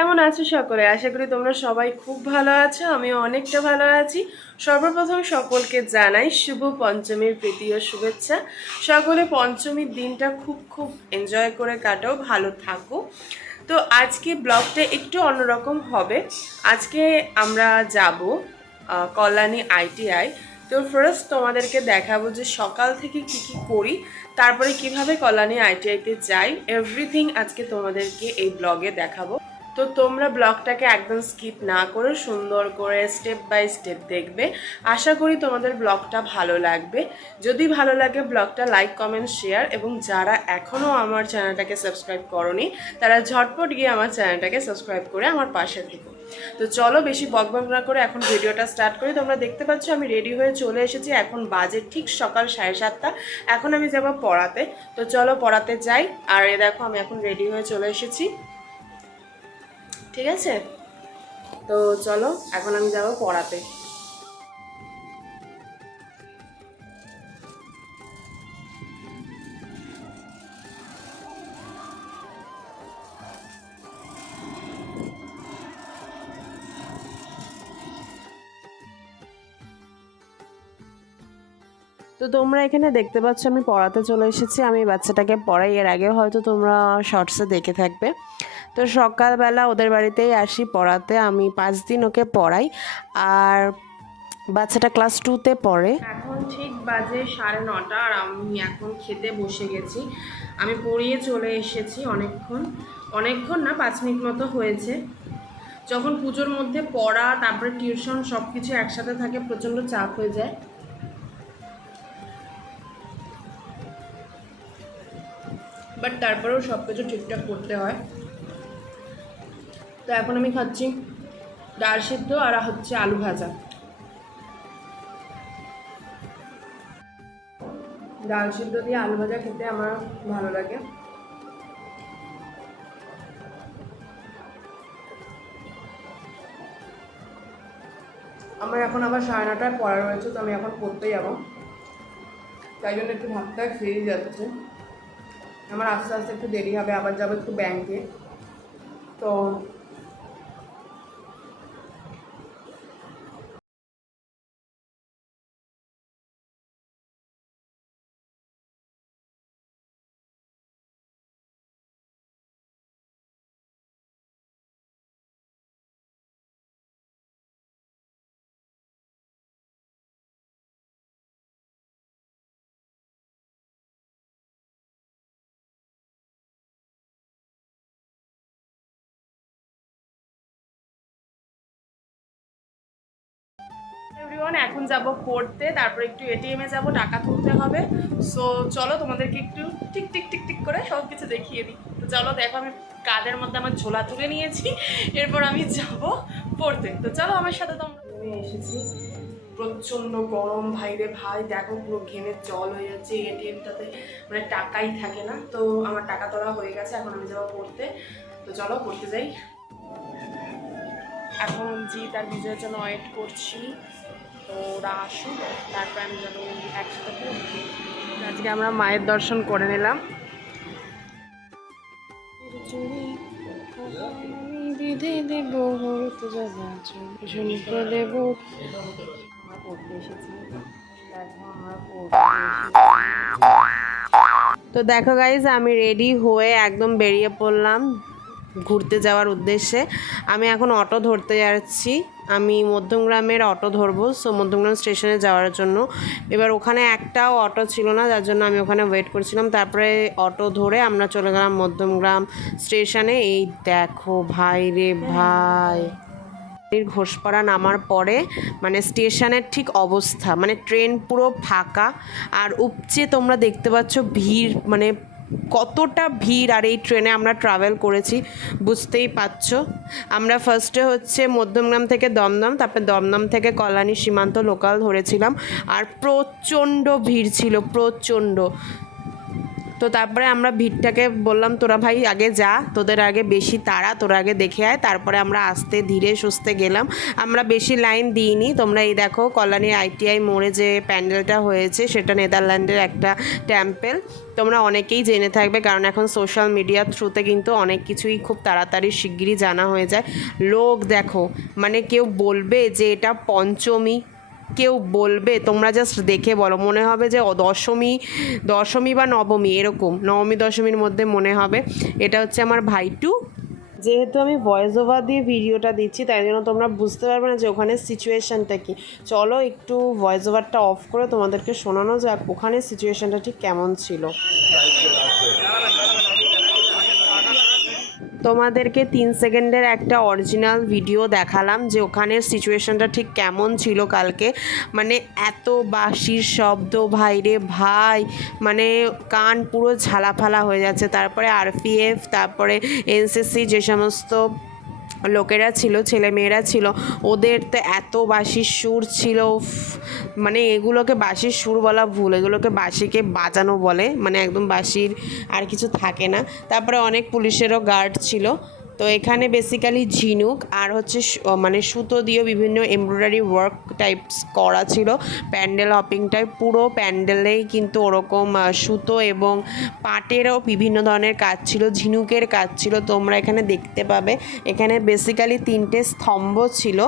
কেমন আছো সকলে? আশা করি তোমরা সবাই খুব ভালো আছো, আমিও অনেকটা ভালো আছি। সর্বপ্রথম সকলকে জানাই শুভ পঞ্চমীর প্রীতি ও শুভেচ্ছা। সকলে পঞ্চমীর দিনটা খুব খুব এনজয় করে কাটাও, ভালো থাকো। তো আজকে ব্লগটা একটু অন্যরকম হবে। আজকে আমরা যাব কল্যাণী ITI। তো ফার্স্ট তোমাদেরকে দেখাবো যে সকাল থেকে কি কি করি, তারপরে কিভাবে কল্যাণী ITI-তে যাই, এভরিথিং আজকে তোমাদেরকে এই ব্লগে দেখাবো। তো তোমরা ব্লগটাকে একদম স্কিপ না করে সুন্দর করে স্টেপ বাই স্টেপ দেখবে। আশা করি তোমাদের ব্লগটা ভালো লাগবে। যদি ভালো লাগে ব্লগটা লাইক কমেন্ট শেয়ার, এবং যারা এখনও আমার চ্যানেলটাকে সাবস্ক্রাইব করোনি তারা ঝটপট গিয়ে আমার চ্যানেলটাকে সাবস্ক্রাইব করে আমার পাশে থেকো। তো চলো বেশি বকবক না করে এখন ভিডিওটা স্টার্ট করি। তোমরা দেখতে পাচ্ছ আমি রেডি হয়ে চলে এসেছি, এখন বাজে ঠিক সকাল 7:30। এখন আমি যাব পড়াতে। তো চলো পড়াতে যাই। আর এ দেখো আমি এখন রেডি হয়ে চলে এসেছি, ঠিক আছে? তো চলো এখন আমি যাব পড়াতে। তো তোমরা এখানে দেখতে পাচ্ছ আমি পড়াতে চলে এসেছি। আমি বাচ্চাটাকে পড়াই, এর আগে হয়তো তোমরা শর্টসে দেখে থাকবে। তো সকালবেলা ওদের বাড়িতেই আসি পড়াতে, আমি 5 দিন ওকে পড়াই। আর বাচ্চাটা ক্লাস 2-তে পড়ে। এখন ঠিক বাজে 9:30 আর আমি এখন খেতে বসে গেছি। আমি পড়িয়ে চলে এসেছি অনেকক্ষণ না, 5 মিনিট মতো হয়েছে। যখন পুজোর মধ্যে পড়া তারপরে টিউশন সব কিছু একসাথে থাকে প্রচণ্ড চাপ হয়ে যায়। বাট তারপরেও সব কিছু ঠিকঠাক করতে হয়। তো এখন আমি খাচ্ছি ডাল সিদ্ধ আর হচ্ছে আলু ভাজা। ডাল সিদ্ধ দিয়ে আলু ভাজা খেতে আমার ভালো লাগে। আমার এখন আবার 9:30টায় পড়া রয়েছে, তো আমি এখন পড়তে যাবো, তাই জন্য একটু ভাতটা খেয়ে যাচ্ছে। আমার আস্তে আস্তে একটু দেরি হবে, আবার যাবো একটু ব্যাংকে। তো এভরিওয়ান, এখন যাব পড়তে, তারপর একটু ATM-এ যাব, টাকা তুলতে হবে। সো চলো তোমাদেরকে একটু টিক টিক টিক টিক করে সব কিছু দেখিয়ে দিই। তো চলো দেখো আমি কাঁধের মধ্যে আমার ঝোলা তুলে নিয়েছি, এরপর আমি যাব পড়তে। তো চলো আমার সাথে তোমরা। আমি এসেছি, প্রচণ্ড গরম ভাই রে ভাই, দেখো পুরো ঘেমে জল হয়ে যাচ্ছে। ATM-টাতে মানে টাকাই থাকে না। তো আমার টাকা তোলা হয়ে গেছে, এখন আমি যাবো পড়তে। তো চলো পড়তে যাই। এখন জিৎ আর বিজয়ের জন্য ওয়েট করছি। তো ওরা আসুন, তারপর আমি যেন একসাথে পড়বো। আজকে আমরা মায়ের দর্শন করে নিলাম। বিধে দেব দেব পড়তে এসেছি। তো দেখো গাইজ, আমি রেডি হয়ে একদম বেরিয়ে পড়লাম ঘুরতে যাওয়ার উদ্দেশ্যে। আমি এখন অটো ধরতে যাচ্ছি। আমি মধ্যমগ্রামের অটো ধরবো, সো মধ্যমগ্রাম স্টেশনে যাওয়ার জন্য। এবার ওখানে একটাও অটো ছিল না, যার জন্য আমি ওখানে ওয়েট করছিলাম। তারপরে অটো ধরে আমরা চলে গেলাম মধ্যমগ্রাম স্টেশনে। এই দেখো ভাই রে ভাই, ঘোষপাড়া নামার পরে মানে স্টেশনের ঠিক অবস্থা, মানে ট্রেন পুরো ফাঁকা। আর উপচে তোমরা দেখতে পাচ্ছ ভিড়, মানে কতটা ভিড়। আর এই ট্রেনে আমরা ট্রাভেল করেছি বুঝতেই পারছো। আমরা ফার্স্টে হচ্ছে মধ্যমগ্রাম থেকে দমদম, তারপরে দমদম থেকে কল্যাণী সীমান্ত লোকাল ধরেছিলাম। আর প্রচণ্ড ভিড় ছিল, প্রচণ্ড। তো তারপরে আমরা ভিড়টাকে বললাম তোরা ভাই আগে যা, তোদের আগে বেশি তাড়া, তোরা আগে দেখে আয়। তারপরে আমরা আস্তে ধীরে সুস্থে গেলাম, আমরা বেশি লাইন দিইনি। তোমরা এই দেখো কল্যাণী ITI মোড়ে যে প্যান্ডেলটা হয়েছে সেটা নেদারল্যান্ডের একটা টেম্পল। তোমরা অনেকেই জেনে থাকবে, কারণ এখন সোশ্যাল মিডিয়ার থ্রুতে কিন্তু অনেক কিছুই খুব তাড়াতাড়ি শিগগিরই জানা হয়ে যায়। লোক দেখো, মানে কেউ বলবে যে এটা পঞ্চমী, কেউ বলবে, তোমরা জাস্ট দেখে বলো, মনে হবে যে দশমী বা নবমী, এরকম নবমী দশমীর মধ্যে মনে হবে। এটা হচ্ছে আমার ভাইটু। যেহেতু আমি ভয়েস ওভার দিয়ে ভিডিওটা দিচ্ছি, তাই জন্য তোমরা বুঝতে পারবে না যে ওখানে সিচুয়েশানটা কী। চলো একটু ভয়েস ওভারটা অফ করে তোমাদেরকে শোনানো যাক ওখানে সিচুয়েশানটা ঠিক কেমন ছিল। তোমাদেরকে 3 সেকেন্ডের একটা অরিজিনাল ভিডিও দেখালাম যে ওখানের সিচুয়েশানটা ঠিক কেমন ছিল কালকে। মানে এত বাঁশির শব্দ ভাইরে ভাই, মানে কান পুরো ঝালাফালা হয়ে যাচ্ছে। তারপরে RPF, তারপরে NCC যে সমস্ত লোকেরা ছিল, ছেলেমেয়েরা ছিল, ওদের তো এত বাঁশির সুর ছিল, মানে এগুলোকে বাঁশির সুর বলা ভুল, এগুলোকে বাঁশিকে বাজানো বলে, মানে একদম বাঁশির আর কিছু থাকে না। তারপরে অনেক পুলিশেরও গার্ড ছিল। তো এখানে বেসিক্যালি ঝিনুক আর হচ্ছে মানে সুতো দিয়েও বিভিন্ন এমব্রয়ডারি ওয়ার্ক টাইপস করা ছিল। প্যান্ডেল হপিংটায় পুরো প্যান্ডেলেই কিন্তু ওরকম সুতো এবং পাটেরও বিভিন্ন ধরনের কাজ ছিল, ঝিনুকের কাজ ছিল, তোমরা এখানে দেখতে পাবে। এখানে বেসিক্যালি 3টে স্তম্ভ ছিল,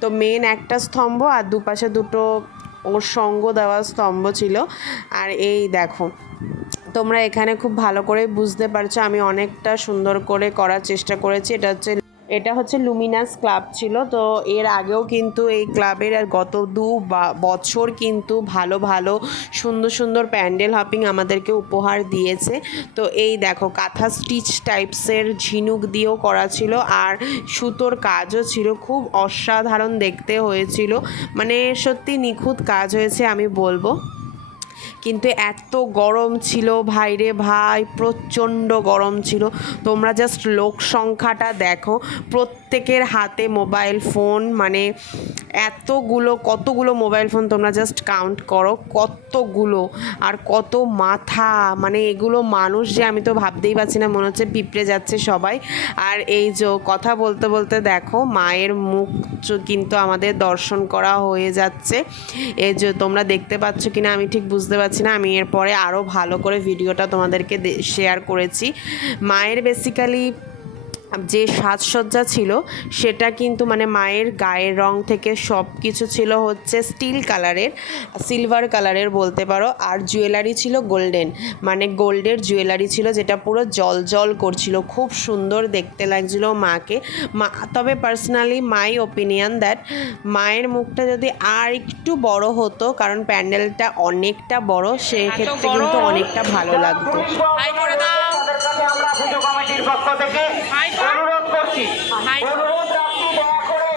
তো মেন একটা স্তম্ভ আর দুপাশে দুটো ওর সঙ্গ দেওয়া স্তম্ভ ছিল। আর এই দেখো, তোমরা এখানে খুব ভালো করে বুঝতে পারছো আমি অনেকটা সুন্দর করে করার চেষ্টা করেছি। এটা হচ্ছে লুমিনাস ক্লাব ছিল। তো এর আগেও কিন্তু এই ক্লাবের গত 2 বছর কিন্তু ভালো ভালো সুন্দর সুন্দর প্যান্ডেল হপিং আমাদেরকে উপহার দিয়েছে। তো এই দেখো কাঁথা স্টিচ টাইপসের ঝিনুক দিয়েও করা ছিল, আর সুতোর কাজও ছিল, খুব অসাধারণ দেখতে হয়েছিল, মানে সত্যি নিখুঁত কাজ হয়েছে আমি বলবো। কিন্তু এত গরম ছিল ভাইরে ভাই, প্রচণ্ড গরম ছিল। তোমরা জাস্ট লোক সংখ্যাটা দেখো, প্রত্যেকের হাতে মোবাইল ফোন, মানে কতগুলো মোবাইল ফোন তোমরা জাস্ট কাউন্ট করো, কতগুলো, আর কত মাথা, মানে এগুলো মানুষ যে আমি তো ভাবতেই পারছি না, মনে হচ্ছে পিঁপড়ে যাচ্ছে সবাই। আর এই যে কথা বলতে বলতে দেখো মায়ের মুখ কিন্তু আমাদের দর্শন করা হয়ে যাচ্ছে। এই যে তোমরা দেখতে পাচ্ছ কিনা আমি ঠিক বুঝতে পারছি না, আমি এরপরে আরও ভালো করে ভিডিওটা তোমাদেরকে শেয়ার করেছি। মায়ের বেসিক্যালি যে সাজসজ্জা ছিল সেটা কিন্তু মানে মায়ের গায়ের রং থেকে সব কিছু ছিল হচ্ছে স্টিল কালারের, সিলভার কালারের বলতে পারো। আর জুয়েলারি ছিল গোল্ডেন, মানে গোল্ডের জুয়েলারি ছিল, যেটা পুরো জল জল করছিল, খুব সুন্দর দেখতে লাগছিল মাকে। তবে পার্সোনালি মাই ওপিনিয়ন দ্যাট মায়ের মুখটা যদি আর একটু বড় হতো, কারণ প্যান্ডেলটা অনেকটা বড়, সেক্ষেত্রে কিন্তু অনেকটা ভালো লাগতো। আমরা পুজো কমিটির পক্ষ থেকে অনুরোধ করছি, অনুরোধ রাখছি দয়া করে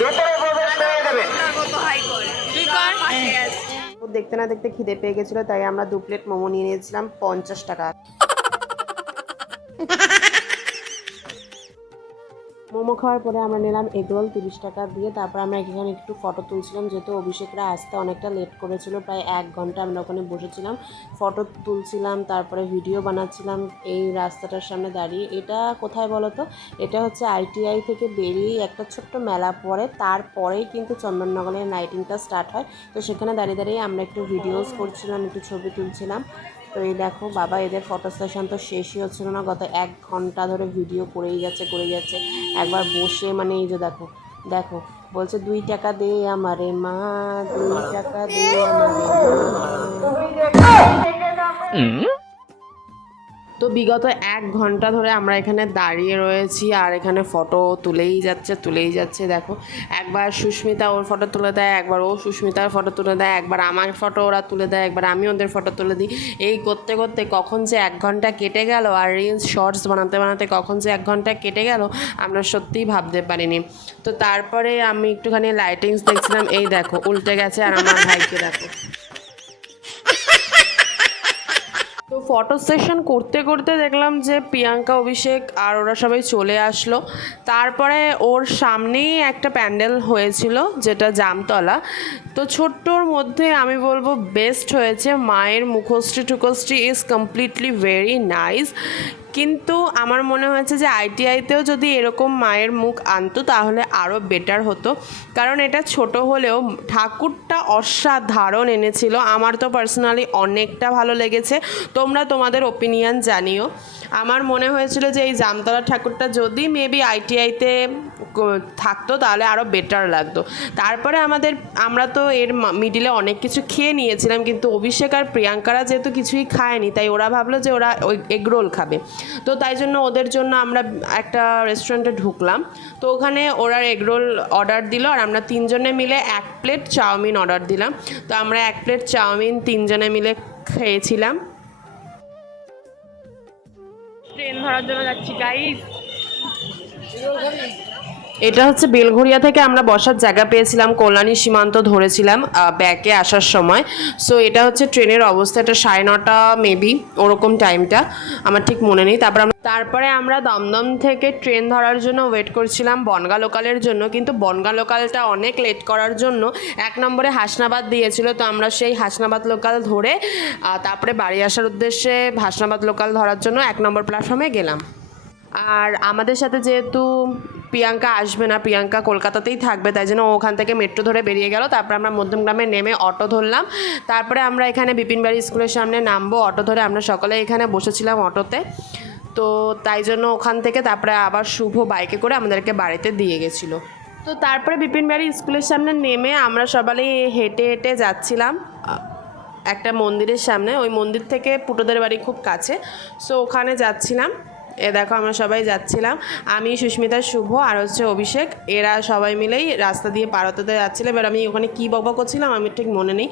ভেতরে প্রবেশ করে দেবেন। দেখতে না দেখতে খিদে পেয়ে গেছিলো, তাই আমরা 2 প্লেট মোমো নিয়ে নিয়েছিলাম 50 টাকা। মোমো খাওয়ার পরে আমরা নিলাম এগরোল 30 টাকা দিয়ে। তারপর আমরা এখানে একটু ফটো তুলছিলাম, যেহেতু অভিষেকরা আসতে অনেকটা লেট করেছিল, প্রায় 1 ঘন্টা আমরা ওখানে বসেছিলাম, ফটো তুলছিলাম, তারপরে ভিডিও বানাচ্ছিলাম এই রাস্তাটার সামনে দাঁড়িয়ে। এটা কোথায় বলো তো, এটা হচ্ছে ITI থেকে বেরিয়ে একটা ছোট্ট মেলা পড়ে, তারপরেই কিন্তু চন্দননগরের লাইটিংটা স্টার্ট হয়। তো সেখানে দাঁড়িয়ে দাঁড়িয়ে আমরা একটু ভিডিওস করছিলাম, একটু ছবি তুলছিলাম। তো এই দেখো বাবা, এদের ফটো সেশন তো শেষই হচ্ছিল না, গত 1 ঘন্টা ধরে ভিডিও করেই যাচ্ছে। একবার বসে মানে এই যে দেখো দেখো বলছে 2 টাকা দে আমারে মা, 2 টাকা দে আমারে মা। তো বিগত 1 ঘন্টা ধরে আমরা এখানে দাঁড়িয়ে রয়েছি, আর এখানে ফটো তুলেই যাচ্ছে। দেখো একবার সুস্মিতা ওর ফটো তুলে দেয়, একবার ও সুস্মিতার ফটো তুলে দেয়, একবার আমার ফটো ওরা তুলে দেয়, একবার আমি ওদের ফটো তুলে দিই। এই করতে করতে কখন যে 1 ঘন্টা কেটে গেল, আর রিলস শর্টস বানাতে বানাতে কখন যে 1 ঘন্টা কেটে গেল আমরা সত্যিই ভাবতে পারিনি। তো তারপরে আমি একটুখানি লাইটিংস দেখছিলাম, এই দেখো উল্টে গেছে, আর আমার ভাইকে দেখো। তো ফটো সেশন করতে করতে দেখলাম যে প্রিয়াঙ্কা, অভিষেক আর ওরা সবাই চলে আসলো। তারপরে ওর সামনেই একটা প্যান্ডেল হয়েছিল যেটা জামতলা। তো ছোট্টর মধ্যে আমি বলবো বেস্ট হয়েছে। মায়ের মুখশ্রী টুকশ্রী ইজ কমপ্লিটলি ভেরি নাইস। কিন্তু আমার মনে হয়েছে যে আইটিআইতেও যদি এরকম মায়ের মুখ আনতো তাহলে আরও বেটার হতো, কারণ এটা ছোট হলেও ঠাকুরটা অসাধারণ এনেছিল। আমার তো পার্সোনালি অনেকটা ভালো লেগেছে, তোমরা তোমাদের ওপিনিয়ন জানিও। আমার মনে হয়েছিল যে এই জামতলা ঠাকুরটা যদি মেবি আইটিআইতে থাকতো তাহলে আরও বেটার লাগতো। তারপরে আমরা তো এর মিডিলে অনেক কিছু খেয়ে নিয়েছিলাম, কিন্তু অভিষেক আর প্রিয়াঙ্কারা যেহেতু কিছুই খায়নি তাই ওরা ভাবলো যে ওরা ওই এগরোল খাবে। তো তাই জন্য ওদের জন্য আমরা একটা রেস্টুরেন্টে ঢুকলাম। তো ওখানে ওরা এগরোল অর্ডার দিল আর আমরা তিনজনে মিলে 1 প্লেট চাউমিন অর্ডার দিলাম। তো আমরা 1 প্লেট চাউমিন তিনজনে মিলে খেয়েছিলাম। ট্রেন ধরার জন্য যাচ্ছি গাইস। এটা হচ্ছে বেলঘরিয়া থেকে আমরা বসার জায়গা পেয়েছিলাম, কল্যাণী সীমান্ত ধরেছিলাম ব্যাকে আসার সময়। সো এটা হচ্ছে ট্রেনের অবস্থা, এটা 9:30 মেবি ওরকম টাইমটা, আমার ঠিক মনে নেই। তারপরে আমরা দমদম থেকে ট্রেন ধরার জন্য ওয়েট করছিলাম বনগাঁ লোকালের জন্য, কিন্তু বনগাঁ লোকালটা অনেক লেট করার জন্য 1 নম্বরে হাসনাবাদ দিয়েছিল। তো আমরা সেই হাসনাবাদ লোকাল ধরে তারপরে বাড়ি আসার উদ্দেশ্যে হাসনাবাদ লোকাল ধরার জন্য 1 নম্বর প্ল্যাটফর্মে গেলাম। আর আমাদের সাথে যেহেতু প্রিয়াঙ্কা আসবে না, প্রিয়াঙ্কা কলকাতাতেই থাকবে, তাই জন্য ওখান থেকে মেট্রো ধরে বেরিয়ে গেল। তারপর আমরা মধ্যমগ্রামে নেমে অটো ধরলাম। তারপরে আমরা এখানে বিপিনবাড়ি স্কুলের সামনে নামবো। অটো ধরে আমরা সকালে এখানে বসেছিলাম অটোতে। তো তাই জন্য ওখান থেকে তারপরে আবার শুভ বাইকে করে আমাদেরকে বাড়িতে দিয়ে গেছিলো। তো তারপরে বিপিনবাড়ি স্কুলের সামনে নেমে আমরা সবাই হেঁটে হেঁটে যাচ্ছিলাম একটা মন্দিরের সামনে। ওই মন্দির থেকে পুটোদের বাড়ি খুব কাছে, সো ওখানে যাচ্ছিলাম। দেখো আমরা সবাই যাচ্ছিলাম, আমি, সুস্মিতা, শুভ আর হচ্ছে অভিষেক, এরা সবাই মিলেই রাস্তা দিয়ে পার হতে যাচ্ছিলাম। এবার আমি ওখানে কী বকবক করছিলাম আমি ঠিক মনে নেই।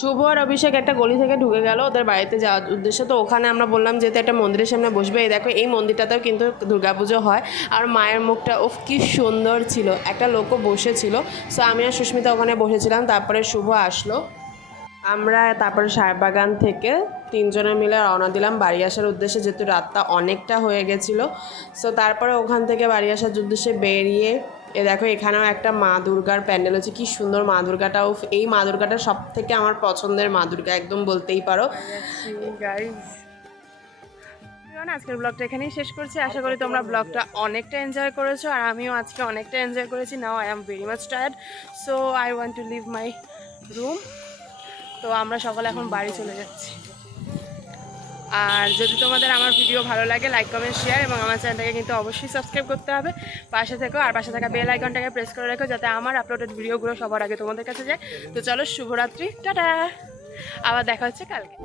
শুভ আর অভিষেক একটা গলি থেকে ঢুকে গেল ওদের বাড়িতে যাওয়ার উদ্দেশ্যে। তো ওখানে আমরা বললাম যেহেতু একটা মন্দিরের সামনে বসবে, এই দেখো এই মন্দিরটাতেও কিন্তু দুর্গাপুজো হয়। আর মায়ের মুখটা ওফ কি সুন্দর ছিল, একটা লোকও বসেছিল। সো আমি আর সুস্মিতা ওখানে বসেছিলাম। তারপরে শুভ আসলো। আমরা তারপরে সাহেববাগান থেকে তিনজনে মিলে রওনা দিলাম বাড়ি আসার উদ্দেশ্যে, যেহেতু রাতটা অনেকটা হয়ে গেছিলো। সো তারপরে ওখান থেকে বাড়ি আসার উদ্দেশ্যে বেরিয়ে দেখো এখানেও একটা মা দুর্গার প্যান্ডেল হচ্ছে, কি সুন্দর মা দুর্গাটাও। এই মা দুর্গাটা সব থেকে আমার পছন্দের মা দুর্গা একদম বলতেই পারো। আজকের ব্লগটা এখানেই শেষ করছি। আশা করি তোমরা ব্লগটা অনেকটা এনজয় করেছো, আর আমিও আজকে অনেকটা এনজয় করেছি। Now I am very much tired, so I want to leave my room. তো আমরা সকালে এখন বাড়ি চলে যাচ্ছি। আর যদি তোমাদের আমার ভিডিও ভালো লাগে লাইক কমেন্ট শেয়ার, এবং আমার চ্যানেলটাকে কিন্তু অবশ্যই সাবস্ক্রাইব করতে হবে। পাশে থেকো আর পাশে থাকা বেল আইকনটাকে প্রেস করে রাখো যাতে আমার আপলোডেড ভিডিওগুলো সবার আগে তোমাদের কাছে যায়। তো চলো, শুভরাত্রি, টাটা, আবার দেখা হচ্ছে কালকে।